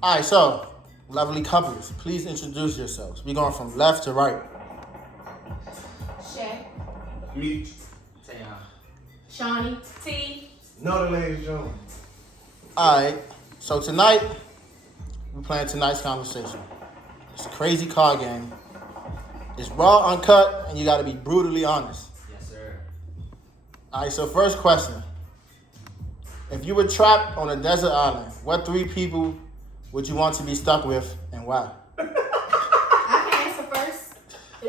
All right, so lovely couples, please introduce yourselves. We're going from left to right. Shay. Meet. Tayon. Shawnee. T. No, the ladies Jones. All right, so tonight, we're playing tonight's conversation. It's a crazy card game. It's raw, uncut, and you got to be brutally honest. Yes, sir. All right, so first question. If you were trapped on a desert island, what 3 people would you want to be stuck with and why? I can answer first.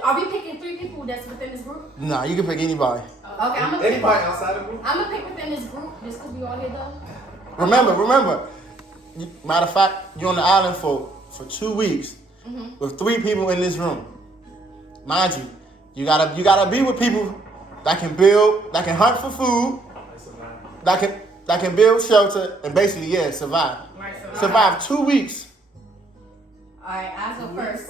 Are we picking 3 people that's within this group? Nah, you can pick anybody. Okay, I'm gonna pick. Anybody outside the group? I'm gonna pick within this group just because we all here though. Remember. Matter of fact, you're on the island for 2 weeks with 3 people in this room. Mind you, you gotta be with people that can build, that can hunt for food, that can build shelter, and basically, survive. Survive 2 weeks. All right, I go first.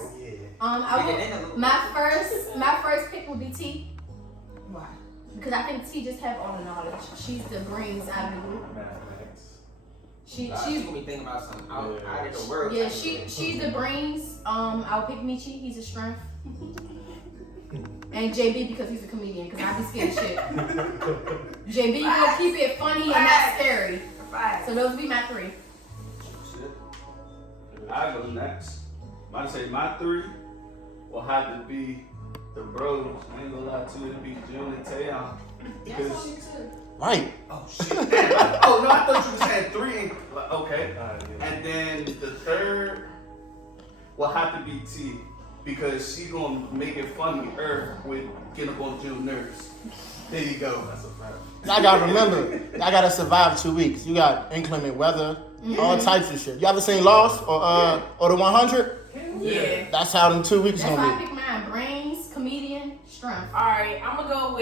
Oh, yeah. My first pick would be T. Why? Because I think T just have all the knowledge. She's the brains out of the group. She's gonna be thinking about something out of the world. Yeah, she's the brains. I'll pick Michi. He's a strength. And JB because he's a comedian. Because I be scared of shit. JB, you gonna keep it funny and not scary. So those be my 3. Shit. I go next. I'm to say my 3 will have to be the bros. I ain't gonna lie to you, it'll be June and Tayon. That's all you too. Right. Oh shit. Oh no, I thought you were saying 3 and okay. And then the 3rd will have to be T because she gonna make it funny with getting up on June nerves. There you go. That's a fact. I gotta remember, I gotta survive 2 weeks. You got inclement weather, all types of shit. You ever seen Lost or the 100? Yeah. That's how them 2 weeks That's why I gonna be. pick mine. Brains, comedian, strength. Alright, I'm gonna go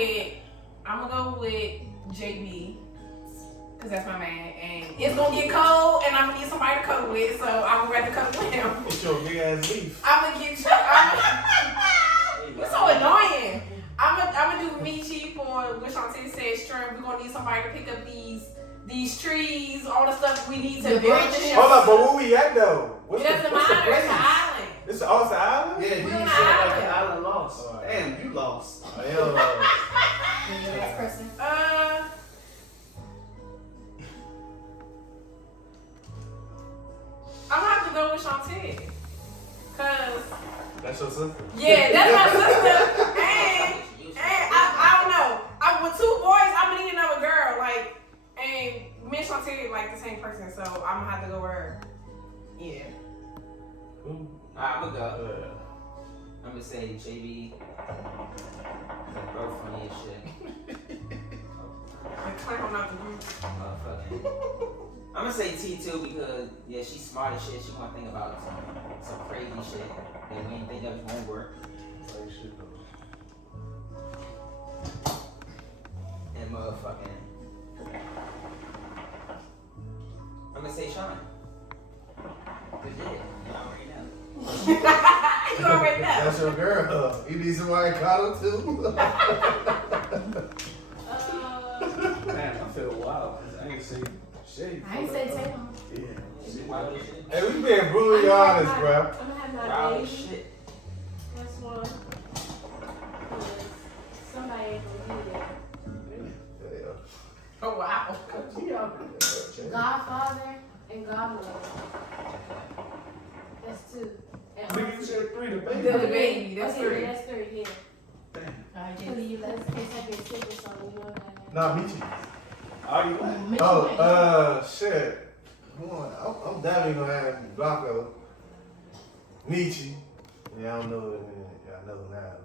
with JB. Cause that's my man. And it's gonna get cold and I'm gonna need somebody to cuddle with, so I would rather cuddle with him. It's your big ass leaf. I'm gonna get You're so annoying. I'm gonna do Michi for what Shantae said, strength. We're gonna need somebody to pick up these trees, all the stuff we need to The build branches. the Hold shelter. up, but where we at though? It doesn't matter, it's an island. It's the island? Yeah, you We're said on like an the island lost. Damn, you lost. Next person. I'm gonna have to go with Shantae. Cause That's your sister? yeah, that's my sister. And I don't know. With 2 boys, I'm gonna need another girl. Like, and me and Shantae like the same person, so I'm gonna have to go with her. Yeah. I'm gonna go. I'm gonna say JB. Bro, funny as shit. The clown out the group. Motherfucking. I'm gonna say T too because she's smart as shit. She wanna think about some crazy shit that we ain't think of it won't work. And motherfucking. I'm gonna say Sean. Cause you already know. You already know. That's your girl. You need somebody to cuddle too? Man, I feel wild because I ain't seen shit. I ain't say Taylor. Yeah. Hey, we being brutally honest, bro. I'm gonna have my Wow, baby. shit. That's one. Somebody ain't gonna do that. Oh wow. Godfather and Godmother. That's 2. And Nigga, you said 3 to baby. The baby, that's okay, 3. That's 3, yeah. Damn. Alright, JB, let's take your sip or something. You know that. Nah, Michi. Are you what? Mitchell, Oh, shit. Come on, I'm definitely gonna have Blanco. Michi. Yeah, I don't know it. I know now.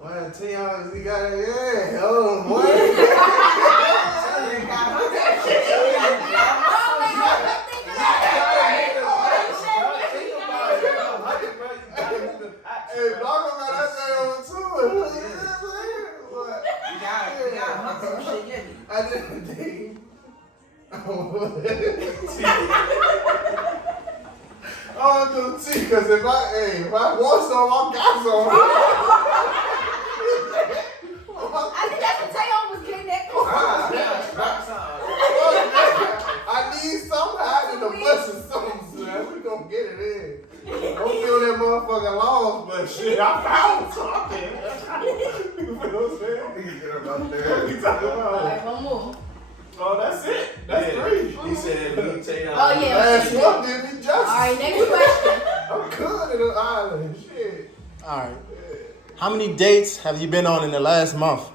Well, tell y'all, you got it. Yeah, oh, Hey, Blanco got that thing on too. You got some shit yet. I didn't think. I don't do tea because if I want some, I got some. I think that's what Taylor was getting at. I need some. shit, I found something. You know what I'm saying? Get about there. We talking All about. right, one more. Oh, that's it. That's Yeah. three. He said, "Let me tell you." Oh, yeah. Last one did me justice. All right, next question. I'm good in an island. Shit. All right. How many dates have you been on in the last month?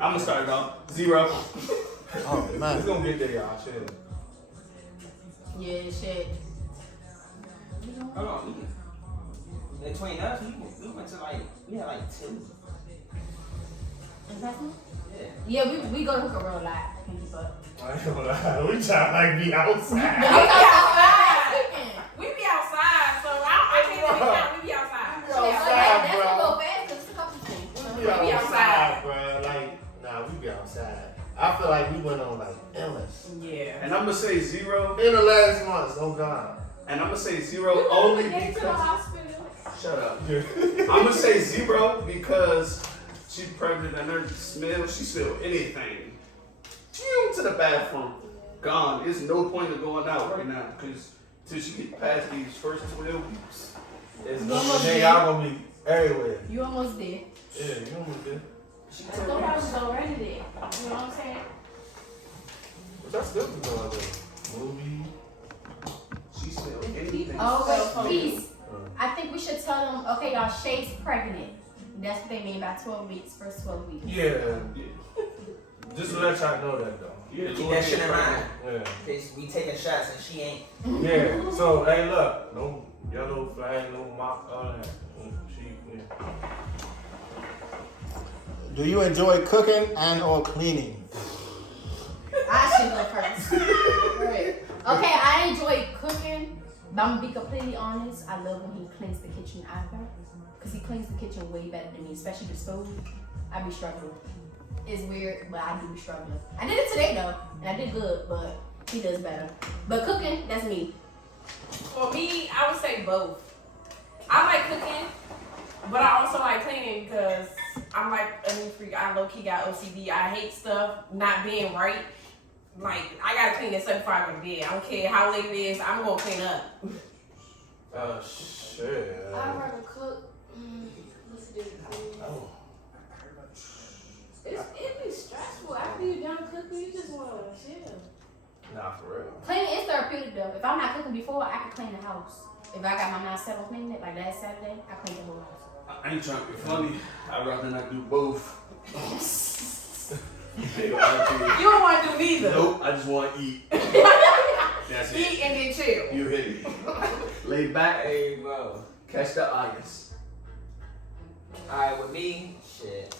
I'm gonna start it off 0. Oh It's man. gonna get there, y'all. Shit. Yeah, shit. Hold on, between us, we went to like, we had like 2. Yeah. Yeah, we go to hook a real lot. I can't keep up. I ain't gonna lie. We try to like be outside. We be outside. We be outside, so I can't even count. We be outside. We outside, That's bro. gonna go fast because it's a couple things. We be outside. bro. Like, nah, we be outside. I feel like we went on like endless. Yeah. And I'm gonna say 0. In the last months, oh God. And I'm gonna say 0 only because. Shut up. I'm gonna say 0 because she's pregnant and her smell. She smell anything. Chew to the bathroom. Gone. There's no point of going out right now because till she get past these first 12 weeks. It's You almost then did. y'all gonna be everywhere. You almost did. Yeah, you almost did. She I told thought I me. was already there. You know what I'm saying? But that's still be going there. Movie. She smell anything. Oh, wait, peace. I think we should tell them, okay, y'all, Shay's pregnant. That's what they mean by 12 weeks, first 12 weeks. Yeah. Just to let y'all know that though. Yeah, Keep that shit in mind. Yeah. Cause we taking shots and she ain't. Yeah. So hey, look, no yellow flag, no mock, all that. Yeah. Do you enjoy cooking and or cleaning? I should go first. Right. Okay, I enjoy cooking, but I'm gonna be completely honest. I love when he cleans the kitchen after, because he cleans the kitchen way better than me, especially the stove. I be struggling. It's weird, but I do be struggling. I did it today though, and I did good, but he does better. But cooking, that's me. For me, I would say both. I like cooking, but I also like cleaning because I'm like a new freak. I low key got OCD. I hate stuff not being right. Like, I gotta clean this up before I go to bed. I don't care how late it is, I'm gonna clean up. Shit. I'd rather cook. What's the Oh. It be stressful. After you done cooking, you just wanna chill. Nah, for real. Cleaning is therapeutic though. If I'm not cooking before, I can clean the house. If I got my mind set on cleaning it, like last Saturday, I cleaned the whole house. I ain't trying to be funny. I'd rather not do both. You don't wanna do neither. Nope, I just want to eat. That's it. Eat and then chill. You hit it. Lay back, Hey, bro. catch the ice. Alright, with me, shit.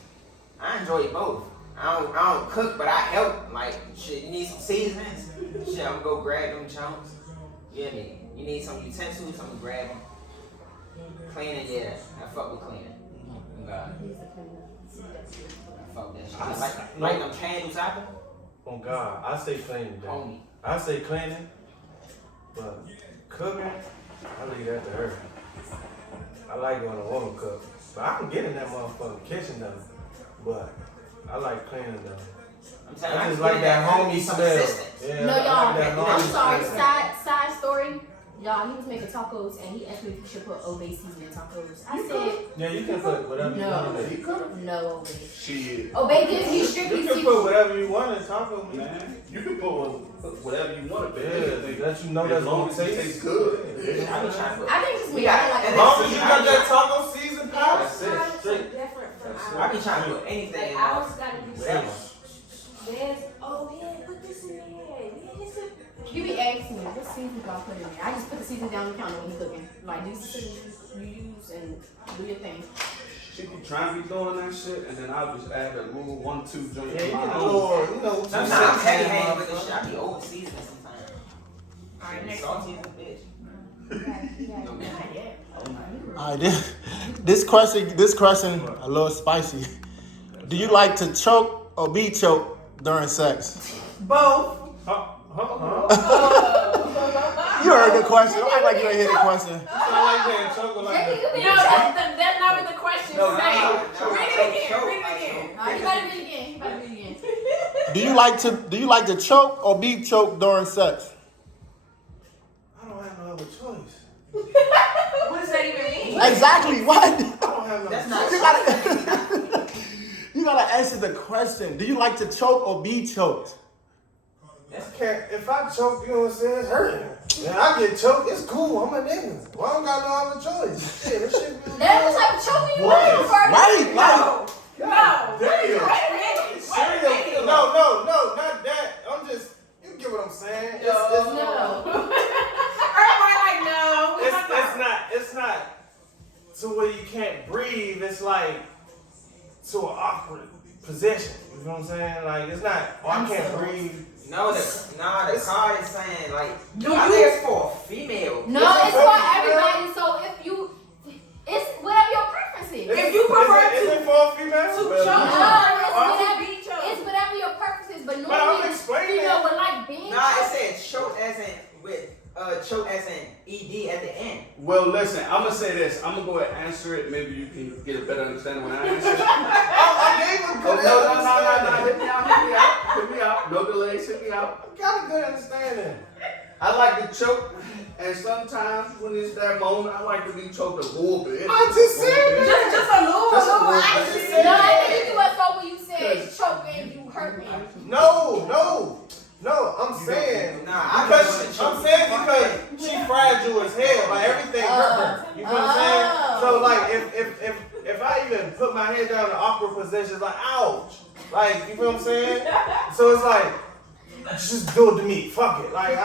I enjoy both. I don't cook, but I help. Like, shit, you need some seasonings? Shit, I'm gonna go grab them chunks. You hear me? You need some utensils, I'm gonna grab them. Cleaning, yeah. I fuck with cleaning. Oh, God. I fuck that shit. Like them candles apple? Oh God, I say cleaning. Then. Homie. I say cleaning, but cooking, I leave that to her. I like when a woman cooks, but I can get in that motherfucking kitchen though. But I like cleaning though. I'm telling you, I just can like get that homey some smell. assistance. Yeah, No, I y'all. like that I'm homey sorry. smell. Side story. Y'all, he was making tacos and he asked me if he should put Obey seasoning in tacos. I said Yeah, you can put whatever you want in it. no, Obey. Shit. Obey gives me strictly You can seafood. put whatever you want in taco meat. Man, you can put whatever you want to Yeah, be. that you know As that's long gonna as it tastes good. Yeah. I be trying to put. I think it's me. We got- I like and As it. long as you got that taco season powder, That's it. straight. Different from I be trying to put anything Like in ours there. gotta be Damn. There's put this in there. Yeah, this is You be asking me, what season do I put in there? I just put the season down the counter when he's cooking. Like, these seasons you use and do your thing. She be trying to be doing that shit, and then I'll just add a little 1-2 joint. Yeah, to you my get a own. little, you know, some Sometimes I'm seasoning, heavy handed with motherfucker. this shit. I be over seasoning sometimes. Alright, next Salty one. as a bitch. Not yet. All right, this question a little spicy. Do you like to choke or be choked during sex? Both. You heard the question. Don't act like you ain't hear the question. Sound like that, chocolate like Jackie, that. you No, be that's not what the question No, say. no, Read it again. Read it again. You gotta read it again. You gotta read it again. Do you like to choke or be choked during sex? I don't have no other choice. What does that even mean? Exactly. What? I don't have no. That's not. You gotta, you gotta answer the question. Do you like to choke or be choked? If I choke, you know what I'm saying? It's hurting. And I get choked, it's cool. I'm a nigga. Well, I don't got no other choice. Shit, this shit be That's what type of choking you What? want first. Right, like, No. Damn. Wait a minute. Serial killer. No, not that. I'm just, you get what I'm saying? No. Everybody like, no. It's not to where you can't breathe. It's like to an awkward position. You know what I'm saying? Like it's not. Oh, I can't breathe. No, the card is saying like Do I you- think it's for a female. No, it's for everybody. So if you, it's whatever your preference is. If you prefer is it for a female? to Well, choke, It's whatever your preference is, but I'm normally, explaining you know, with like being Nah, it choked, said choke as in with choke as in ed at the end. Well, listen, I'm gonna say this. I'm gonna go ahead and answer it. Maybe you can get a better understanding when I answer it. I gave a Oh, good no. understanding. Hit me out. No delays. Hit me out. I got a good understanding. I like to choke, and sometimes when it's that moment, I like to be choked a little bit. I just said just a little, Just a little I bit. just no, said I think you was so when you said choking, you hurt me. No, I'm saying Nah, I because don't I'm wanna saying choke. because she fragile as hell. Like everything hurt her. You know what I'm saying? So like if I even put my head down in an awkward position, it's like ouch. Like you feel what I'm saying? So it's like just do it to me. Fuck it. Like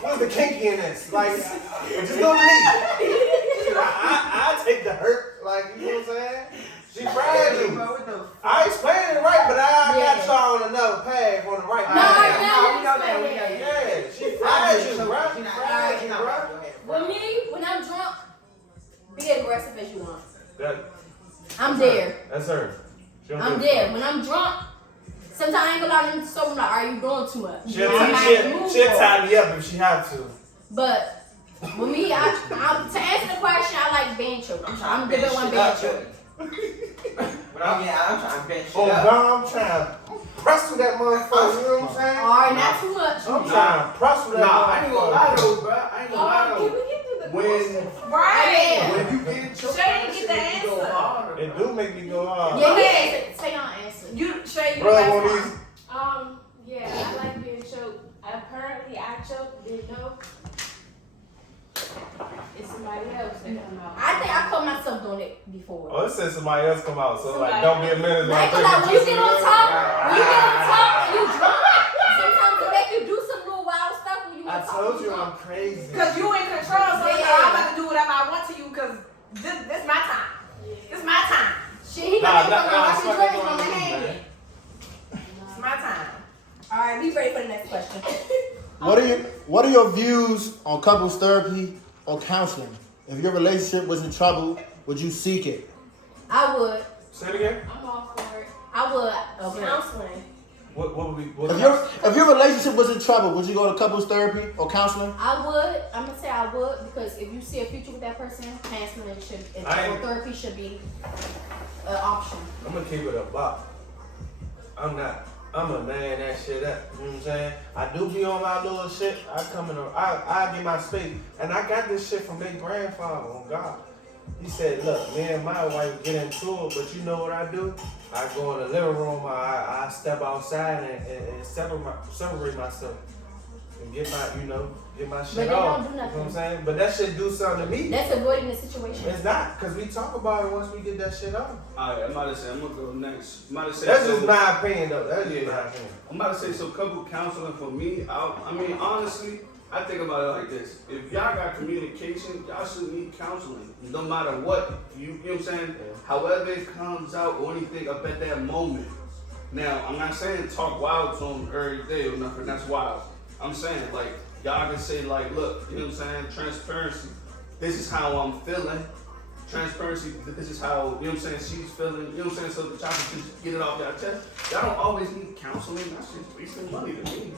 what's the kinky in this? Like just do it to me. I take the hurt. Like you know what I'm saying? She fragile. I explained it right, but I got y'all on another path on the right path. Yeah, she fragile, bro. She fragile, bro. With me, when I'm drunk, be aggressive as you want. I'm That's there. her. That's her. She don't I'm give a there. fuck. When I'm drunk, sometimes I ain't gonna lie to them, so I'm like, are you doing too much? She'll Move tie me up if she have to. But with me, to answer the question, I like bench choke. I'm bench giving one shit bench up, choke. But I'm trying to bench shit Oh, up. God, I'm trying to press with that motherfucker. You know what I'm saying? Alright, not too much. I'm trying to press with that Nah, I ain't gonna lie motherfucker. though, bro. I ain't gonna lie Can though. we get through the When Right. when you get choked, Shay that didn't shit get the make you go answer. harder. It do make me go hard. Yeah, Okay. say your answer. Shay, you Bro, last one one. of these. Yeah, I like being choked. Apparently, I choked, didn't know. It's somebody else that come out. I think I caught myself doing it before. Oh, it said somebody else come out, so like, don't be a minute. Like, when you get on top, and you drunk, sometimes it make you do some little wild stuff when you I on top. told you I'm crazy. Cause you in control, so Yeah. I'm about to do whatever I want to you, cause this my time. This my time. Shit, he Nah, got me nah, fucking nah, watching fuck dreams it, on my man. hand. It's my time. Alright, be ready for the next question. What are your views on couples therapy or counseling? If your relationship was in trouble, would you seek it? I would. Say it again. I'm all for it. I would. Okay. Counseling. What would we? What If your relationship was in trouble, would you go to couples therapy or counseling? I would. I'm gonna say I would because if you see a future with that person, counseling should and I- therapy should be an option. I'm gonna keep it a buck. I'm a man that shit up. You know what I'm saying? I do be on my little shit. I get my space. And I got this shit from their grandfather on God. He said, look, me and my wife get into it, but you know what I do? I go in the living room, I step outside and separate myself. And get my shit they off. don't do You know what I'm nothing. saying? But that shit do something to me. That's avoiding the situation. It's not, because we talk about it once we get that shit off. Alright, I'm about to say, I'm gonna go next. I'm about to say, That's so, just my opinion, though. That's just my opinion. I'm about to say, so couple counseling for me, I mean, honestly, I think about it like this. If y'all got communication, y'all should need counseling. No matter what, you know what I'm saying? However it comes out or anything up at that moment. Now, I'm not saying talk wild to them every day or nothing, that's wild. I'm saying, like, y'all can say, like, look, you know what I'm saying? Transparency. This is how I'm feeling. Transparency, this is how, you know what I'm saying, she's feeling, you know what I'm saying, so that y'all can just get it off y'all chest. Y'all don't always need counseling, that's just wasting money to me.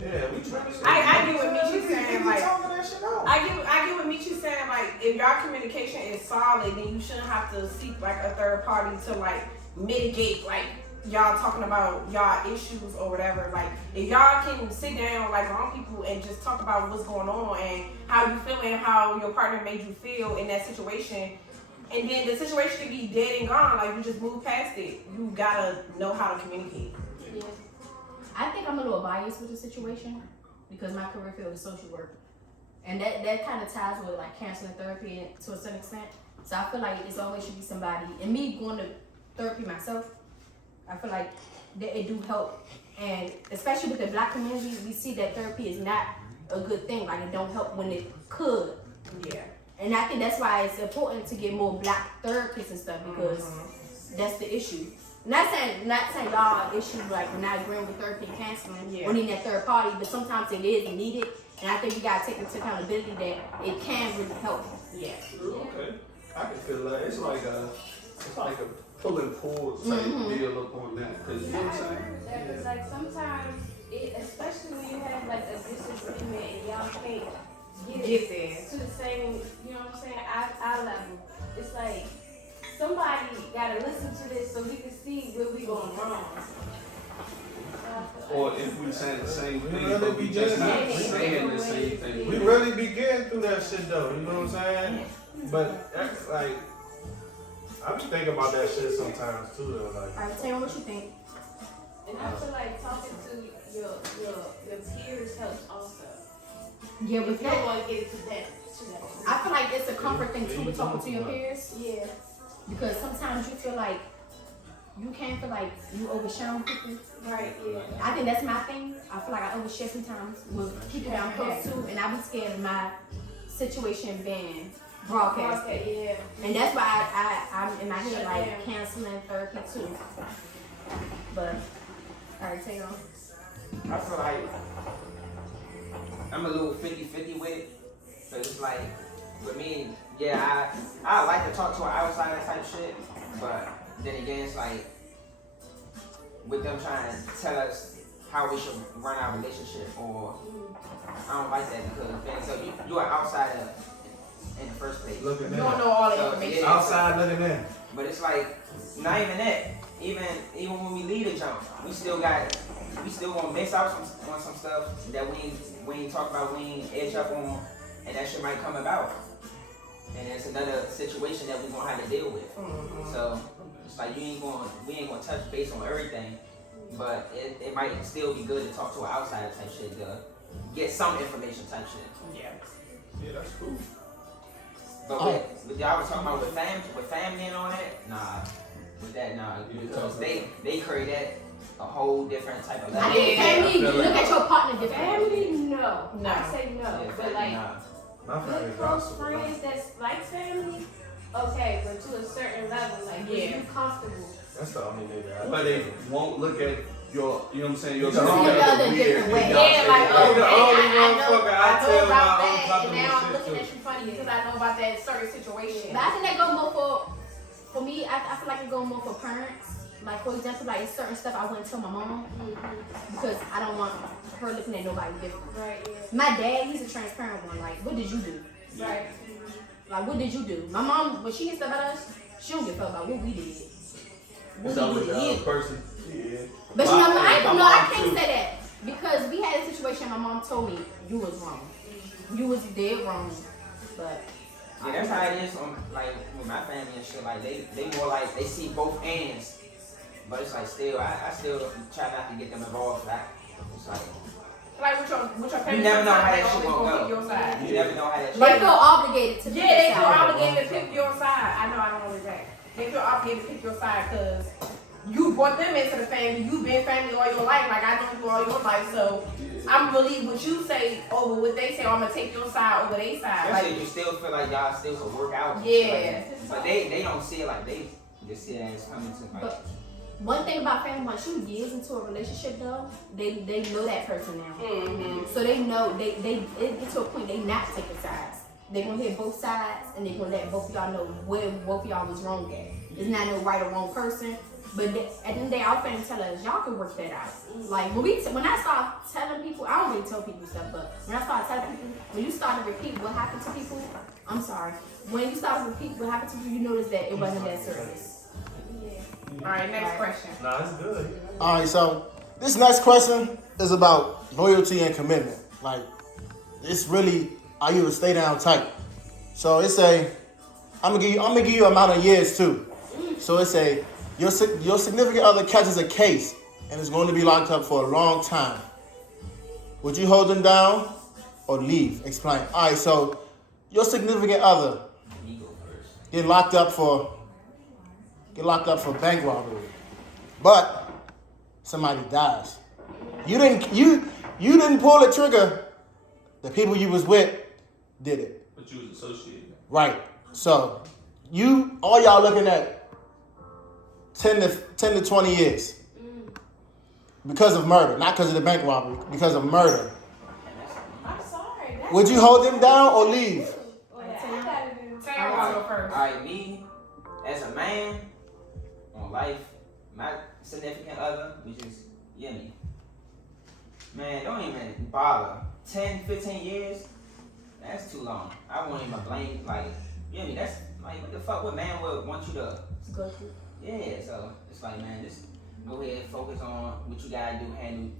Yeah, we trying to say. I get what Michi's saying, like, talking that shit out. I get what Michi's saying, like, if y'all communication is solid, then you shouldn't have to seek, like, a third party to, like, mitigate, like, y'all talking about y'all issues or whatever, like if y'all can sit down like grown people and just talk about what's going on and how you feel and how your partner made you feel in that situation, and then the situation can be dead and gone, like you just move past it. You gotta know how to communicate. Yeah. I think I'm a little biased with the situation because my career field is social work. And that kind of ties with like counseling therapy to a certain extent. So I feel like it's always should be somebody, and me going to therapy myself, I feel like that it do help. And especially with the Black community, we see that therapy is not a good thing. Like it don't help when it could. Yeah. And I think that's why it's important to get more Black therapists and stuff because that's the issue. Not saying y'all issue like we're not agreeing with therapy and counseling or needing that third party, but sometimes it is needed. And I think you gotta take into accountability that it can really help. Yeah. Okay. I can feel that. It's like a pull and pull type deal up on that. Cause you know what I'm saying? That was like sometimes, especially when you have like a disagreement and y'all can't Get there. to the same, you know what I'm saying, eye level. It's like somebody gotta listen to this so we can see where we going wrong. Or if we saying the same We thing, really but we be just getting not it. saying the same thing. We really be getting through that shit though, you know what I'm saying? But that's like, I be thinking about that shit sometimes too though. Like, Alright, tell me what you think. And I feel like talking to your peers helps also. Yeah, but If you don't want to get to that. I feel like it's a comfort thing too with talking to your peers. Yeah. Because sometimes you feel like you can feel like you overshare people. Right, yeah. I think that's my thing. I feel like I overshare sometimes with people that I'm close to, and I be scared of my situation being broadcast. Okay, yeah. And that's why I'm in my head like counseling, therapy too. But, alright, take it on. I feel like I'm a little 50-50 with it. But it's like, with me, yeah, I like to talk to an outsider type shit. But then again, it's like, with them trying to tell us how we should run our relationship, or I don't like that because then, so you're an outsider in the first place. looking You don't know all the information. outside looking in. But it's like, not even that. Even when we leave the jump, we still gonna miss out on some stuff that we ain't talk about, we ain't edge up on, and that shit might come about. And it's another situation that we gonna have to deal with. So it's like we ain't gonna touch base on everything, but it might still be good to talk to an outsider type shit to get some information type shit. Yeah. Yeah, that's cool. But with y'all was talking about with family and all that, nah. With that, nah, because they create that a whole different type of I level. think family, you look at your partner differently. Family, no. No. I say no. Yeah, But family, like, nah. My good family's close awesome. friends that's like family, okay, but to a certain level, like when you comfortable. That's the only nigga I But they won't look at your, you know what I'm saying, your You see the other different way. Yeah, like, oh, the only I know motherfucker I about tell my that, and uncomfortable now I'm shit looking to. at you funny because I know about that certain situation. But I think that go more for me, I feel like it go more for parents. Like, for example, like certain stuff I wouldn't tell my mom because I don't want her looking at nobody different. Right, yeah. My dad, he's a transparent one. Like, what did you do? Right. Like, what did you do? My mom, when she hears stuff about us, she don't give a fuck about what we did. What It's always we the did. other person. Yeah. But you know, I My can't mom, say that because we had a situation. My mom told me you was wrong. You was dead wrong. But Yeah, that's how it is on like with my family and shit. Like they more like they see both ends, but it's like still I still try not to get them involved. Like it's like Like with your family, you never know how they that shit always gonna gonna go. pick your side. You never know how that shit. they feel obligated to. Yeah, they feel decide. obligated to pick your side. I know I don't always that. They feel obligated to pick your side because you brought them into the family. You've been family all your life. Like I know you all your life, so I'm gonna believe what you say over what they say. Or I'm gonna take your side over their side. Especially Like, you still feel like y'all still could work out. and Yeah. shit like that. But they don't see it like they just see it as coming to like. But one thing about family, once you years into a relationship though, they know that person now. So they know it get to a point they not taking sides. They gonna hear both sides and they gonna let both of y'all know where both of y'all was wrong at. It's not no right or wrong person. But at the end of the day, our family tell us y'all can work that out. Like when I start telling people, I don't really tell people stuff, but when I start telling people, when you start to repeat what happened to people, I'm sorry. When you start to repeat what happened to people, you notice that it wasn't that serious. Yeah. All right, next question. Nah, it's good. All right, so this next question is about loyalty and commitment. Like, it's really, are you a stay down type? So it's a, I'm gonna give you amount of years too. So it's a, your significant other catches a case and is going to be locked up for a long time. Would you hold them down or leave? Explain. All right, so your significant other You go first. get locked up for bank robbery, but somebody dies. You didn't pull the trigger. The people you was with did it. But you was associated. Right. So all y'all looking at 10 to 20 years because of murder, not because of the bank robbery, because of murder. I'm sorry. That's Would you hold them down or leave? Well, I gotta do. Taylor will go first. Alright, me, as a man, on life, my significant other, which is Yemi. Man, don't even bother. 10, 15 years, that's too long. I won't even blame, like, Yemi, that's, like, what the fuck, what man would want you to, Go through. yeah, so, it's like, man, just go ahead, focus on what you gotta do, handle.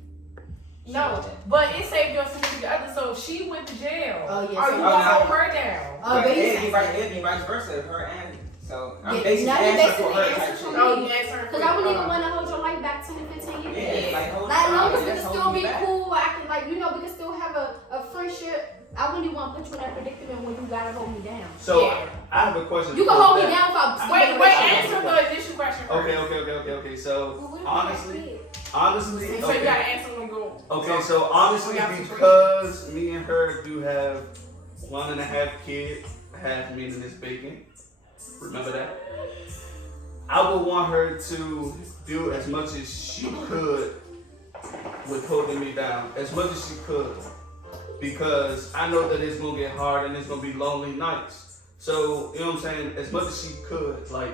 shit No, like that. but it saved your significant other, so if she went to jail. Oh, yeah, Are so you now- gonna hold her down? Oh, But but it'd be you vice versa, her and, so, I'm Yeah, basically now you answering for basically her type answer shit. for me. Oh, you answer her. because I wouldn't even want to hold your life back 10 to 15 years. Yeah, like, hold Like, as long on, as we that's can still holding be you back. cool, I can, like, we can still have a friendship. I wouldn't even want to put you in that predicament when you gotta hold me down. So Yeah. I have a question. You can for hold me that. down if I'm still in a Wait, relationship. answer the initial question first. Okay. So Well, what if honestly, we So you okay. gotta answer when we go. Okay, so honestly, We got situations. because me and her do have 1.5 kids, half meat and this bacon. Remember that? I would want her to do as much as she could with holding me down, as much as she could, because I know that it's gonna get hard and it's gonna be lonely nights. So you know what I'm saying? As much as she could, like.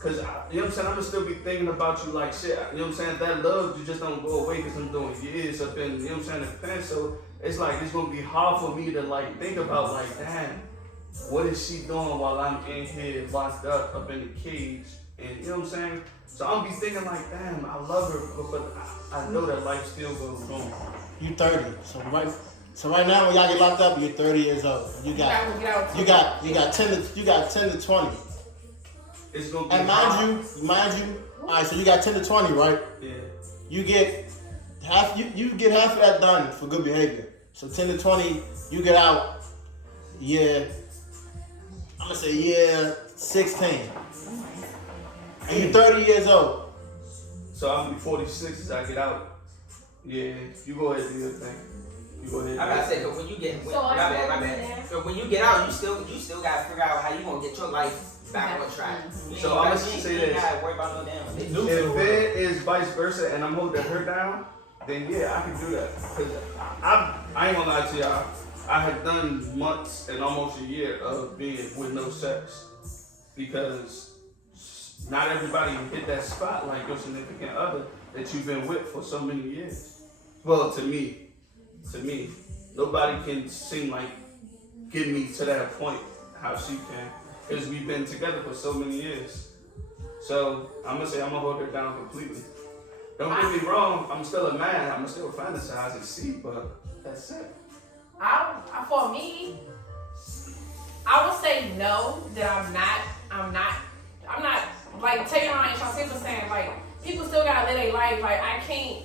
Cause you know what I'm saying, I'm gonna still be thinking about you like shit. You know what I'm saying? That love you just don't go away because I'm doing years up in, you know what I'm saying, the pen. So it's like it's gonna be hard for me to like think about like, damn, what is she doing while I'm in here locked up in the cage? And you know what I'm saying? So I'm be thinking like, damn, I love her, but I know that life still goes on. You 30. So right now when y'all get locked up, you're 30 years old. You got 10 to 20. It's gonna be And hard. mind you, all right, so you got 10 to 20, right? Yeah. You get half of that done for good behavior. So 10 to 20, you get out year 16. And you're 30 years old. So I'm gonna be 46 as I get out. Yeah, you go ahead and do your thing. You go ahead. I gotta say, but when you get, So my I bad. suppose then- So when you get out, you still gotta figure out how you gonna get your life back on track. You ain't So gotta- I'm gonna you say ain't this. gotta worry about no damn If relationship. it is vice versa and I'm holding her down, then yeah, I can do that. Cause I ain't gonna lie to y'all. I have done months and almost a year of being with no sex because not everybody hit that spot like your significant other that you've been with for so many years. Well, to me, nobody can seem like get me to that point how she can, because we've been together for so many years. So I'm gonna say I'm gonna hold her down completely. Don't get me wrong, I'm still a man, I'm still fantasize and see, but that's it. For me, I would say no, that I'm not, like, taking on, and Chauncey was saying, like, people still gotta live their life, like, I can't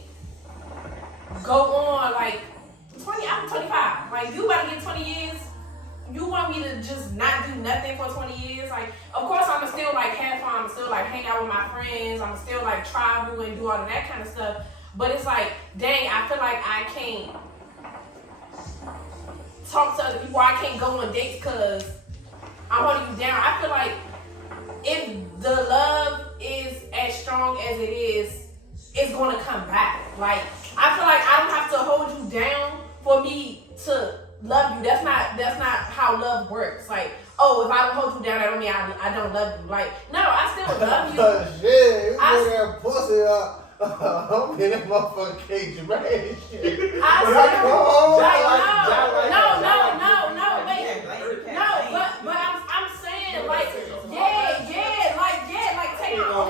go on, like, I'm 25, like, you about to get 20 years, you want me to just not do nothing for 20 years, like, of course, I'm still, like, have fun, I'm still, like, hang out with my friends, I'm still, like, travel and do all of that kind of stuff, but it's like, dang, I feel like I can't talk to other people, I can't go on dates because I'm holding you down. I feel like if the love is as strong as it is, it's gonna come back. Like, I feel like I don't have to hold you down for me to love you. That's not how love works. Like, oh, if I don't hold you down, that don't mean I don't love you. Like, no, I still love you. Shit, you I- put that pussy up. I'm in that motherfucking cage, man. Shit. I But still, come on, like, like, no, wait. No, but I'm saying, like, yeah, like, take it on.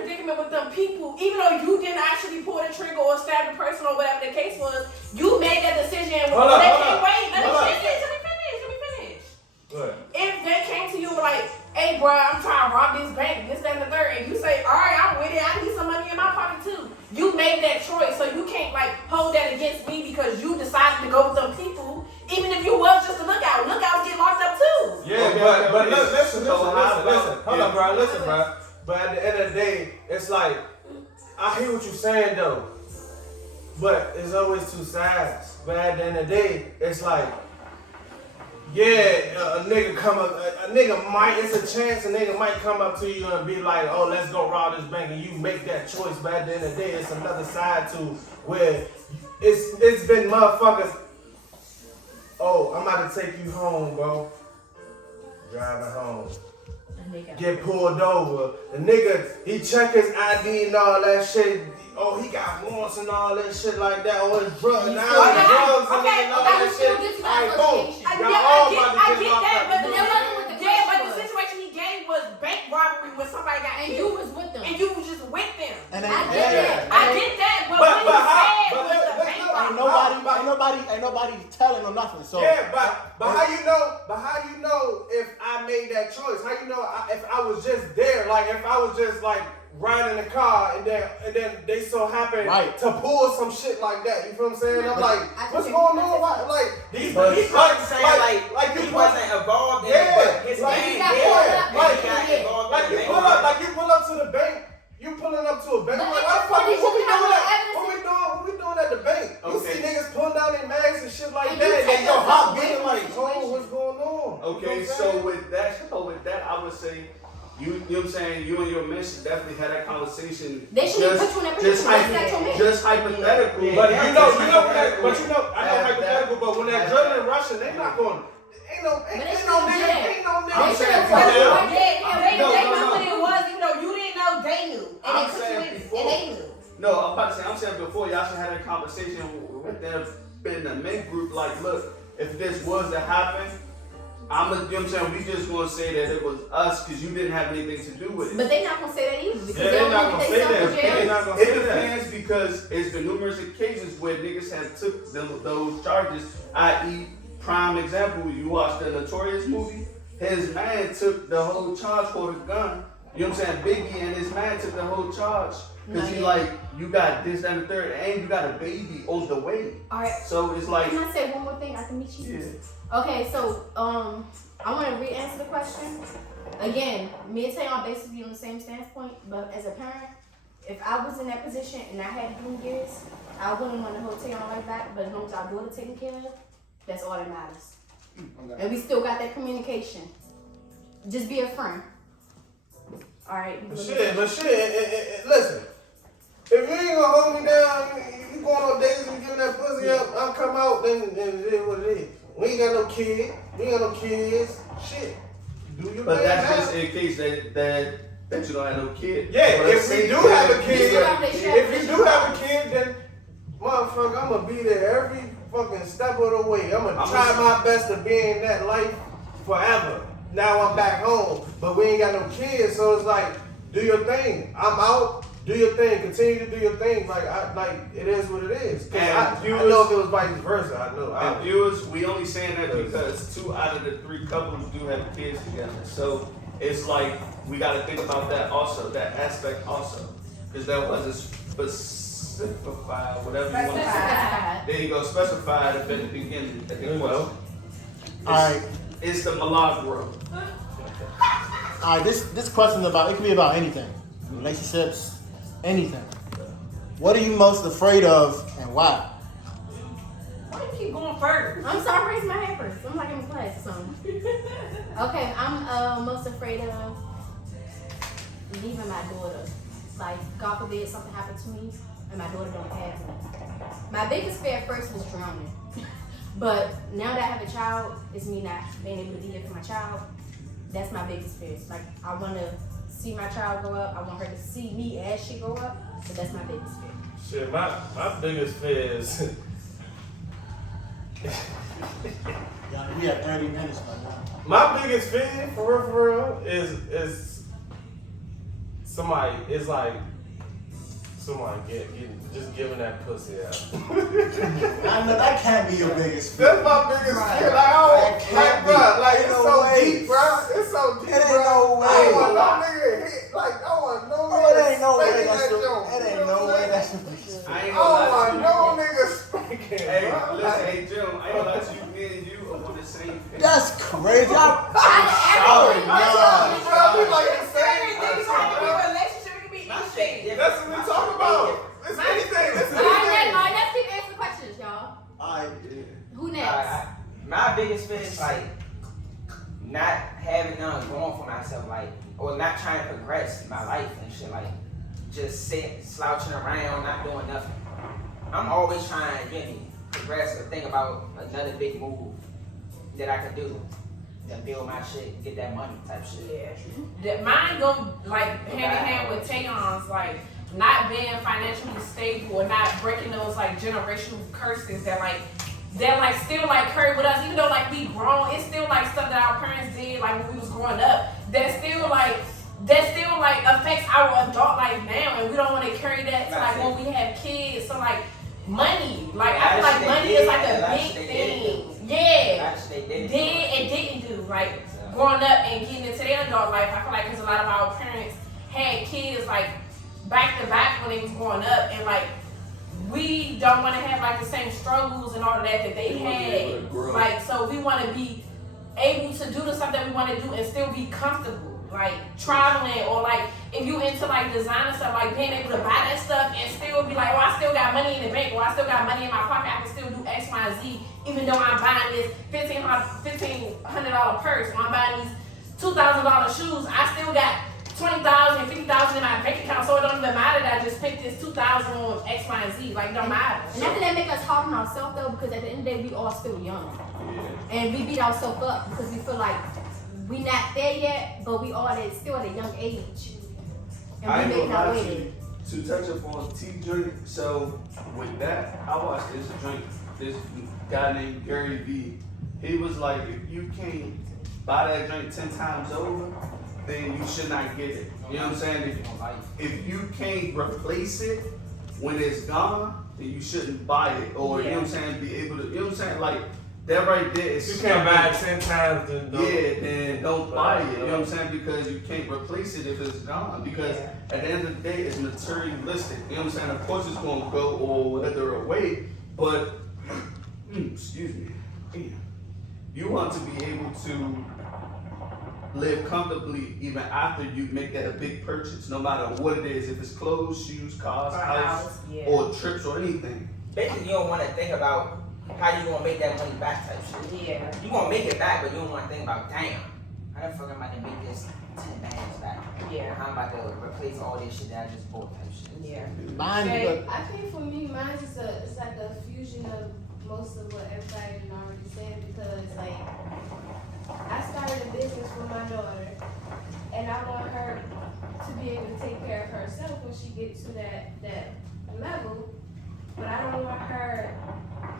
predicament with them people, even though you didn't actually pull the trigger or stab the person or whatever the case was, you made that decision. Hold up. Wait, let me finish. What? If they came to you like, hey, bro, I'm trying to rob this bank, this, that, and the third, and you say, all right, I'm with it. I need some money in my pocket too. You made that choice, so you can't like hold that against me because you decided to go with them people. Even if you was just a lookout, lookouts get locked up too. Yeah, but listen. how Hold on, bro. Listen, bro. But at the end of the day, it's like, I hear what you're saying, though. But it's always two sides. But at the end of the day, it's like, yeah, a nigga might, it's a chance a nigga might come up to you and be like, oh, let's go rob this bank, and you make that choice. But at the end of the day, it's another side to where it's been motherfuckers, oh, I'm about to take you home, bro. Driving home. Get pulled over. The nigga, he check his ID and all that shit. Oh, he got warrants and all that shit like that. Oh, his drugs and all that shit. Alright, boom. I get that, but the situation he gave was bank robbery when somebody got And killed. you was with them. And you was just with them. And I get that. I get that, but what he said was the bank robbery. Ain't nobody telling them nothing. So Yeah, but how you know if I made that choice? How you know if I was just there? Like if I was just like riding the car and then they so happen to pull some shit like that. You feel what I'm saying? I'm like, what's going on? Like He's saying like he wasn't involved in it, but his name involved like in you pull up to the bank. You pulling up to a bank? But Like, it's what funny, we doing? evidence. What we doing at the bank? You Okay. see niggas pulling down their mags and shit like And that. you take And your yourself heart away beating from like, the oh, situation. what's going on? Okay, You know what I'm so saying? with that, I would say you know what I'm saying, you and your man should definitely have that conversation. They shouldn't put you in that position. That's not your man. Just hypothetical. But Yeah, you know, just I hypothetical. know hypothetical, but when that adrenaline rushing, they not going. Ain't no nigga. I'm They saying should've for told you them. right there. They No, knew no. what it was, even though you didn't know, they knew. And I'm they put you saying in it, before. and they knew. No, I'm about to say, I'm saying before y'all should have that conversation with them in the men group. Like, look, if this was to happen, you know what I'm saying, we just gonna say that it was us because you didn't have anything to do with it. But they not gonna say that either because Yeah, they don't they not want gonna to say say that. something in They jail. not gonna It say that. depends because it's been numerous occasions where niggas have took those charges, i.e. prime example, you watched the Notorious movie, his man took the whole charge for the gun. You know what I'm saying? Biggie and his man took the whole charge. Because he like, you got this, that, and the third, and you got a baby on the way. Alright. So it's like, Can I say one more thing? I can meet you. yeah. Okay, so I want to re-answer the question. Again, me and Tayon basically on the same standpoint, but as a parent, if I was in that position and I had doom years, I wouldn't want to hold Tayon right back, but as long as our daughter taken care of, that's all that matters. And we still got that communication. Just be a friend. Alright. But shit, listen. If you ain't gonna hold me down, you going on dates and giving that pussy up, I'll come out, then it is what it is. We ain't got no kid. We ain't got no kids. Shit. Do your But thing that's now. just in case that you don't have no kid. Yeah, But if we say do that- have a kid, Yeah. if you do have a kid, then motherfucker, I'm gonna be there every fucking step of the way. I'm gonna try my best to be in that life forever. Now I'm back home, but we ain't got no kids, so it's like, do your thing. I'm out. Do your thing. Continue to do your thing. Like it is what it is. 'Cause And I viewers- know if it was vice versa. I know. And viewers, we only saying that because 2 out of the 3 couples do have kids together. So it's like we got to think about that also, that aspect also, because that wasn't specified, whatever you want to say. Specified. There you go, specified at the beginning. At the question. Alright. It's the Milagro. Alright, this question is about, it could be about anything. Relationships, anything. What are you most afraid of and why? Why do you keep going first? I'm sorry, raise my hand first. I'm like in class or something. Okay, I'm most afraid of leaving my daughter. Like, God forbid something happened to me and my daughter don't have me. My biggest fear at first was drowning. But now that I have a child, it's me not being able to be here for my child. That's my biggest fear. Like, I want to see my child grow up. I want her to see me as she grow up. So that's my biggest fear. Shit, my biggest fear is Yeah, we have 30 minutes right now. my biggest fear for real is somebody, it's like somebody just giving that pussy out. I know that can't be your biggest fear. That's my biggest fear. Like, it's so deep, bro. It's so deep, It ain't bro. no way. I don't want no nigga hit. Like, I don't want no nigga. It ain't no way spanking that's that your. joint. It ain't no way that's your biggest fear. I ain't I gonna don't lie want to no you. nigga spanking. Hey, bro. listen, hey Jim, I ain't gonna lie to you. Me and you are on the same page. That's crazy. I'm Sorry, sorry, nah. Bro, we like the same. Niggas have to be a relationship. It can be anything. That's what we talk about. It's anything. It's All right, anything. let's keep answering questions, y'all. Alright, Who next? My biggest fear is like not having nothing going for myself, like, or not trying to progress in my life and shit, like just sitting, slouching around, not doing nothing. I'm always trying to progress or think about another big move that I could do to build my shit, get that money type shit. Yeah. Mine go like hand in hand with Tayon's, like not being financially stable or not breaking those like generational curses that still like carry with us, even though like we grown, it's still like stuff that our parents did like when we was growing up that still like affects our adult life now, and we don't want to carry that to like when we have kids. So like money, like I feel like money is like a big thing. Yeah, did and didn't do like growing up and getting into their adult life. I feel like because a lot of our parents had kids like back to back when they was growing up, and like we don't want to have like the same struggles and all of that they had. Like, so we want to be able to do the stuff that we want to do and still be comfortable. Like traveling, or like if you into like designer stuff, like being able to buy that stuff and still be like, oh, I still got money in the bank, or I still got money in my pocket, I can still do X, Y, and Z, even though I'm buying this $1,500 purse, or I'm buying these $2,000 shoes, I still got $20,000, $50,000 in my bank account, so it don't even matter that I just picked this $2,000 on X, Y, and Z. Like, it don't matter. And nothing that make us hard on ourselves though, because at the end of the day, we all still young. And we beat ourselves up because we feel like we not there yet, but we all still at a young age. And I we ain't making gonna our lie way to touch up on T joint. So with that, I watched this joint, this guy named Gary Vee. He was like, if you can't buy that joint 10 times over, then you should not get it. You know what I'm saying? If you can't replace it when it's gone, then you shouldn't buy it. Or you know what I'm saying, be able to, you know what I'm saying? Like that right there is You can't buy it 10 times, then don't. Yeah, then don't buy it. You know what I'm saying? Because you can't replace it if it's gone. Because at the end of the day, it's materialistic. You know what I'm saying? Of course, it's gonna go or wither away, but excuse me, you want to be able to live comfortably even after you make that a big purchase, no matter what it is. If it's clothes, shoes, cars, house, or trips or anything. Basically, you don't want to think about how you gonna make that money back type shit. Yeah. You gonna make it back, but you don't want to think about, damn, how the fuck am I gonna make this 10 bands back? Yeah. How am I gonna replace all this shit that I just bought type shit? Yeah. Mine, Okay. but I think for me, mine is it's like a fusion of most of what everybody had already said, because like I started a business for my daughter, and I want her to be able to take care of herself when she gets to that level. But I don't want her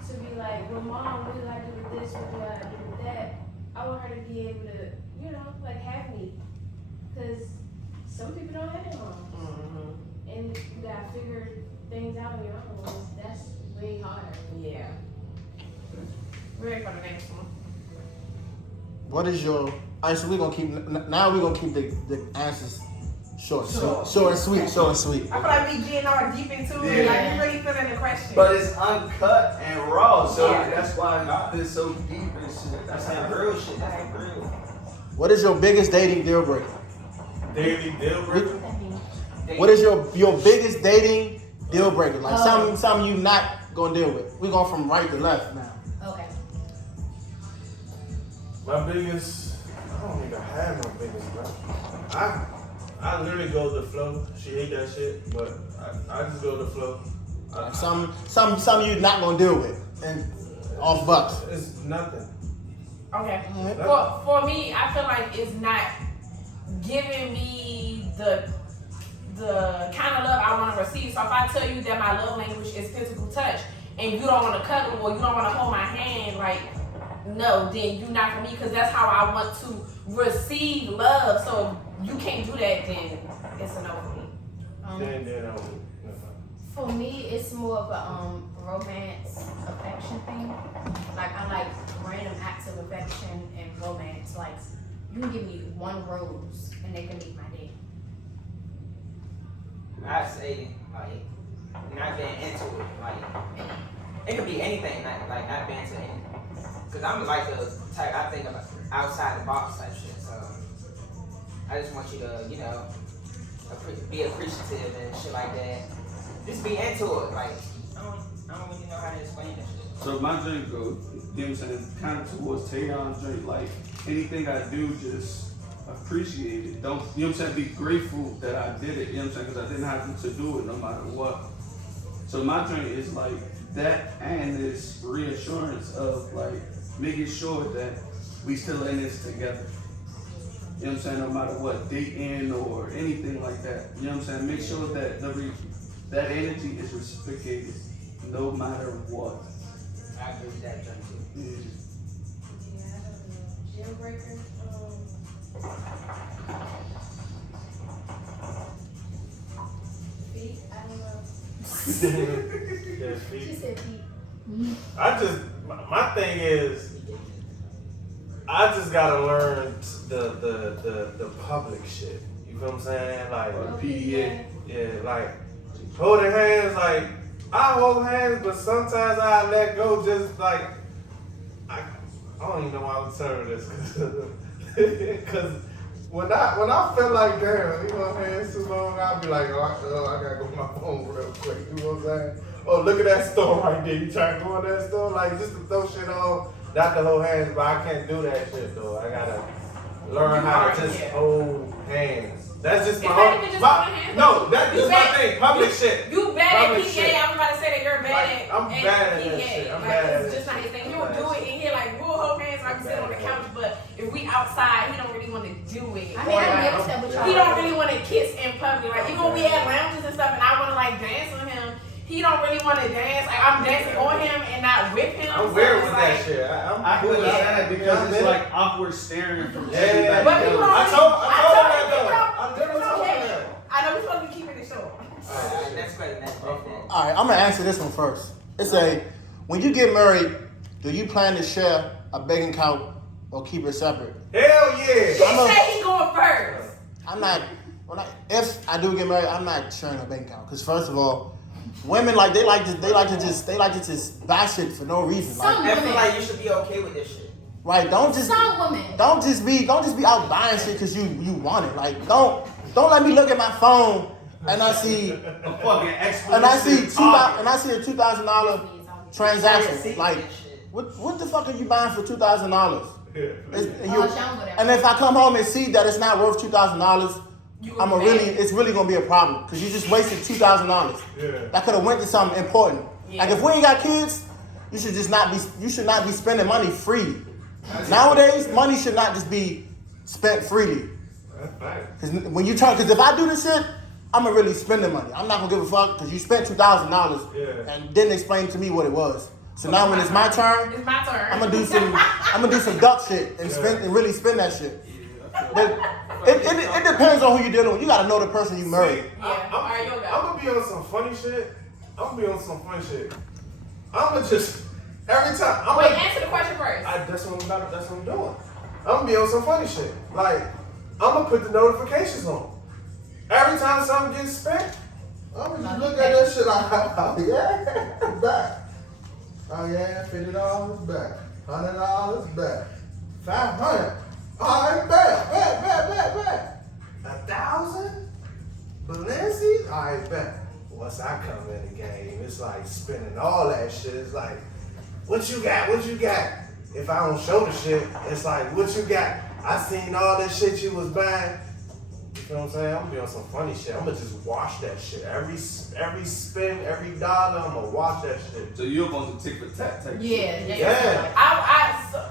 to be like, well, mom, what do I do with this? What do I do with that? I want her to be able to, you know, like have me, because some people don't have their moms. And you gotta figure things out on your own. That's way harder. Yeah. Ready for the next one. what is your? Alright, so we're gonna keep. Now we're gonna keep the answers short and sweet. I feel like we getting all deep into it. Yeah. Like, we really feeling the question. But it's uncut and raw, so Yeah. that's why it's so deep and shit. That's that real shit. That's that real. What is your biggest dating deal breaker? Daily deal breaker. What is your biggest dating deal breaker? Like something you not gonna deal with. We're going from right to left now. Okay. My biggest, I don't even have no biggest, bro. I literally go with the flow. She hate that shit, but I just go with the flow. Like some you not gonna deal with, and off bucks. It's nothing. Okay. For me, I feel like it's not giving me the kind of love I want to receive. So if I tell you that my love language is physical touch, and you don't want to cuddle or you don't want to hold my hand, like, no, then you're not for me, because that's how I want to receive love. So if you can't do that, then it's a no for me. Then For me, it's more of a romance affection thing. Like I like random acts of affection and romance. Like you can give me one rose and they can make my day. I say like not being into it. Like it could be anything. Not being into anything. Cause I'm like the type I think about outside the box type shit. So I just want you to be appreciative and shit like that. Just be into it. Like I don't really know how to explain that shit. So my drink goes, you know what I'm saying, kind of towards Tayon's drink. Like anything I do, just appreciate it. Don't, you know what I'm saying, be grateful that I did it, you know what I'm saying, because I didn't have to do it no matter what. So my drink is like that, and this reassurance of like making sure that we still in this together. You know what I'm saying, no matter what, dating or anything like that. You know what I'm saying, make sure that that energy is reciprocated no matter what. I agree with that drink too. Yeah, I don't know. Jailbreaker. Feet. I don't know. Yeah, She feet. said feet. My thing is, I just gotta learn the public shit. You feel what I'm saying? Like, PDA. yeah, like holding hands. Like I hold hands, but sometimes I let go. Just like I don't even know how to turn this, cause when I feel like damn, hands too long, I'll be like, I gotta go to my phone real quick. You know what I'm saying? Oh, look at that store right there. You trying to go in that store? Like, just to throw shit on, not to hold hands, but I can't do that shit, though. I gotta learn how to just hold hands. That's just It's my not own. even just holding hands. No, that's You just my bad- thing. Public shit. You bad at Public PDA. shit. I was about to say that you're bad Like, at I'm at bad at that PDA. shit. I'm Like, bad at it's just that not his thing. shit. He'll do it in here. Like, we'll hold hands so I can sit on the couch, but if we outside, he don't really want to do it. I Or, mean, I like, noticed that with y'all. he don't really want to kiss in public. Like, even when we at lounges and stuff and I want to, like, dance with him, he don't really want to dance. Like, I'm dancing on him and not with him. I'm So weird it's with like, that shit. I'm I cool feel with like that that because it's like awkward staring from Yeah. everybody But people else. I told her that though. I It's never told her okay. that. I know we're supposed to be keeping it short. Alright, next question. Next. All right, I'm gonna answer this one first. It's when you get married, do you plan to share a bank account or keep it separate? Hell He yeah. said he going first. I'm not. If I do get married, I'm not sharing a bank account. Cause first of all, women they like to just buy shit for no reason. Some Like, I feel like you should be okay with this shit. right? Don't just be out buying shit cause you want it. Like don't let me look at my phone and I see A fucking and I see exclusive target. and I see a $2,000 transaction. Like what the fuck are you buying for $2,000? And if I come home and see that it's not worth $2,000, it's really gonna be a problem because you just wasted $2,000. Yeah. That could have went to something important. Yeah. Like if we ain't got kids, you should not be spending money freely. Nowadays, money should not just be spent freely. That's right. Because if I do this shit, I'm gonna really spend the money. I'm not gonna give a fuck because you spent $2,000 Yeah. and didn't explain to me what it was. So now when it's my turn, It's my turn. I'm gonna do some duck shit and really spend that shit. But it depends on who you're dealing with. You gotta know the person you married. Yeah. All right, you go. I'm gonna be on some funny shit. I'm gonna just every time. Wait, answer the question first. That's what I'm doing. I'm gonna be on some funny shit. Like I'm gonna put the notifications on. Every time something gets spent, I'm gonna just look at that shit like, oh yeah, it's back. Oh yeah, $50 back. $100 back. $500. All right, back. 1,000? Balenciaga? All right, back. Once I come in the game, it's like spending all that shit. It's like, what you got? If I don't show the shit, it's like, what you got? I seen all that shit you was buying. You know what I'm saying? I'm gonna be on some funny shit. I'm gonna just wash that shit. Every spend, every dollar, I'm gonna wash that shit. So you're going to tick for tat type shit. Yeah.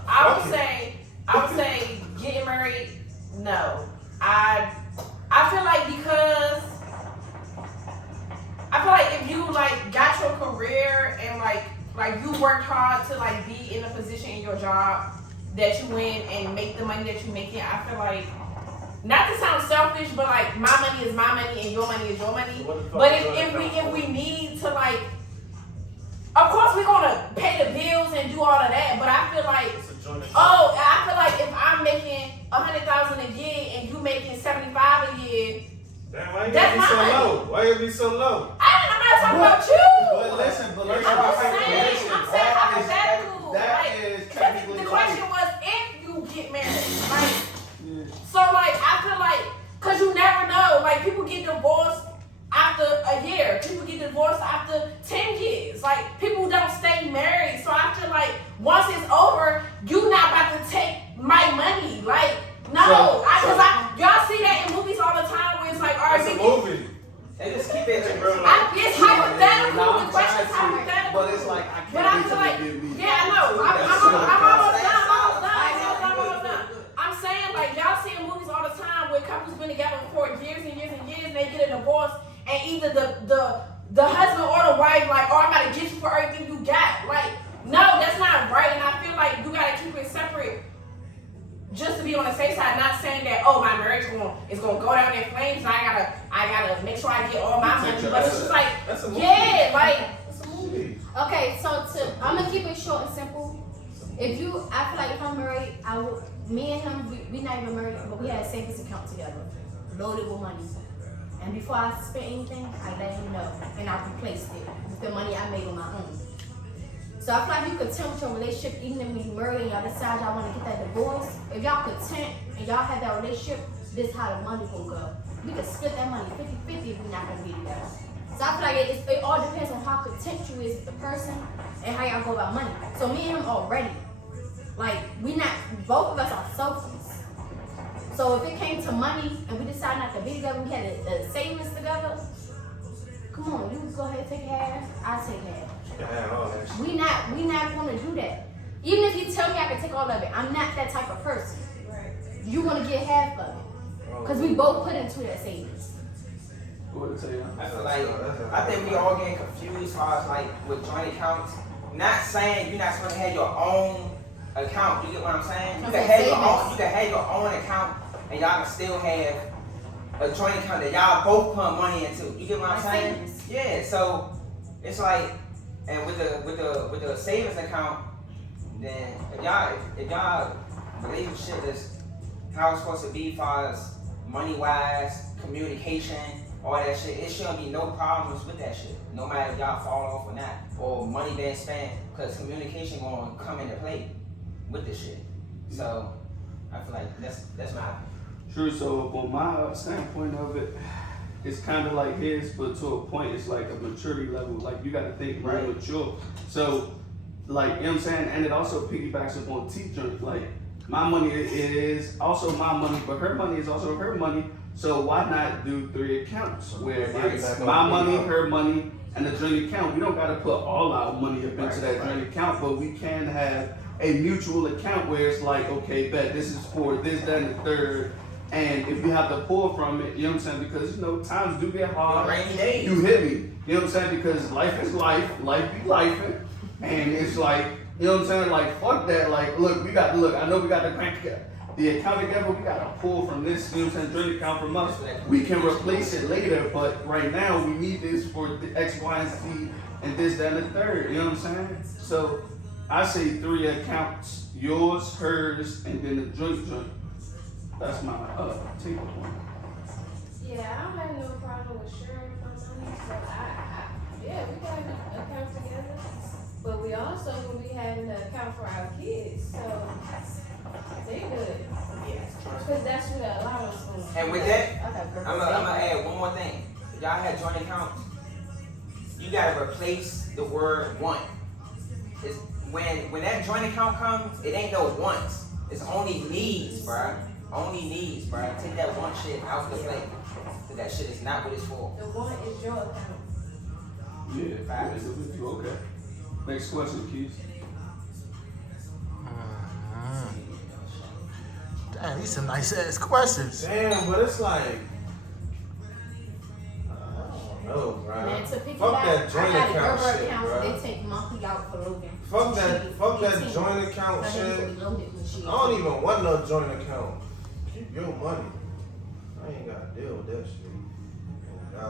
I would say getting married, no. I feel like because if you like got your career and like you worked hard to like be in a position in your job that you in and make the money that you making, I feel like not to sound selfish, but like my money is my money and your money is your money. What the fuck But is joint if account we for? need to like, of course we're gonna pay the bills and do all of that. But I feel like, It's a joint account. oh, I feel like if I'm making 100,000 a year and you making 75 a year, Damn, why you That's gotta be so mine. low? Why you be so low? I'm not talking about you. But listen, I'm saying hypothetical. That Like, is because technically the question right. was if you get married, like. So like I feel like, cause you never know. Like people get divorced after a year. People get divorced after 10 years. Like people don't stay married. So I feel like once it's over, you not about to take my money. Like no, y'all see that in movies all the time where it's like, all right, It's a we movie. They just keep it in Bro, it's hypothetical. Nah, The question's hypothetical. But it's like I But I can't feel wait like, till you give me. yeah, I know. I'm almost done. I'm saying like y'all see in movies all the time where couples been together for years and years and years, and they get a divorce, and either the husband or the wife like, oh, I'm about to get you for everything you got. Like, no, that's not right. And I feel like you gotta keep it separate. Just to be on the safe side, not saying that my marriage is gonna go down in flames and I gotta make sure I get all my money. But it's just like, That's a movie. yeah, like That's a movie. Okay, so I'm gonna keep it short and simple. I feel like if I'm married, me and him, we not even married, but we had a savings account together, loaded with money. And before I spent anything, I let him know, and I replaced it with the money I made on my own. So I feel like you content with your relationship, even if we married and y'all decide y'all want to get that divorce. If y'all content and y'all have that relationship, this is how the money gonna go. We can split that money 50-50 if we're not gonna be together. So I feel like it all depends on how content you is with the person and how y'all go about money. So me and him already, like both of us are selfless. So if it came to money and we decided not to be together, we had a savings together. Come on, you go ahead and take half, I take half. Yeah, all that shit. We not gonna do that. Even if you tell me I can take all of it, I'm not that type of person. Right. You wanna get half of it. Cause we both put into that savings. What to tell you? I feel like, I think we all getting confused as far as like with joint accounts. Not saying you're not supposed to have your own account. You get what I'm saying? You can have your own. You can have your own account, and y'all can still have a joint account that y'all both put money into. You get what I'm saying? Savings. Yeah. So it's like, and with the savings account, then if y'all relationship is how it's supposed to be, as far as money wise, communication, all that shit, it shouldn't be no problems with that shit. No matter if y'all fall off or not, or money being spent, because communication gonna come into play with this shit. So I feel like that's my opinion. True. So from my standpoint of it, it's kind of like his, but to a point, it's like a maturity level. Like you got to think real mature. So, like you know what I'm saying, and it also piggybacks up on T-Joint. Like my money is also my money, but her money is also her money. So why not do 3 accounts where it's my money, her money, and a joint account? We don't got to put all our money up into that joint account, but we can have a mutual account where it's like, okay, bet this is for this, that, and the third. And if you have to pull from it, you know what I'm saying? Because, you know, times do get hard. Rainy days. You hit me. You know what I'm saying? Because life is life. Life be lifing. And it's like, you know what I'm saying? Like, fuck that. Like, look, I know we got the account together. We got to pull from this, you know what I'm saying? Joint account from us. We can replace it later. But right now, we need this for the X, Y, and Z, and this, that, and the third. You know what I'm saying? So, I say 3 accounts. Yours, hers, and then the joint. That's my take on it. Yeah, I don't have no problem with sharing my money. So yeah, we got an account together, but we also will be having an account for our kids. So they good. Because that's what the allowance for. And with that, Okay, I'm gonna add one more thing. If y'all have joint accounts, you gotta replace the word want. It's when that joint account comes, it ain't no wants. It's only needs, bruh. Only needs, bruh. Take that one shit out the play. Cause that shit is not what it's for. The one is your account. Yeah, it's with you. Okay. Next question, Keith. Damn, these some nice ass questions. Damn, but it's like, I don't know, bro. Man, to pick Fuck that I joint got account Gerber shit, accounts, bro. they take monthly out for Logan. Fuck that $15. joint account Now they shit. fully loaded when she I don't even want no joint account. Keep your money. deal with that shit.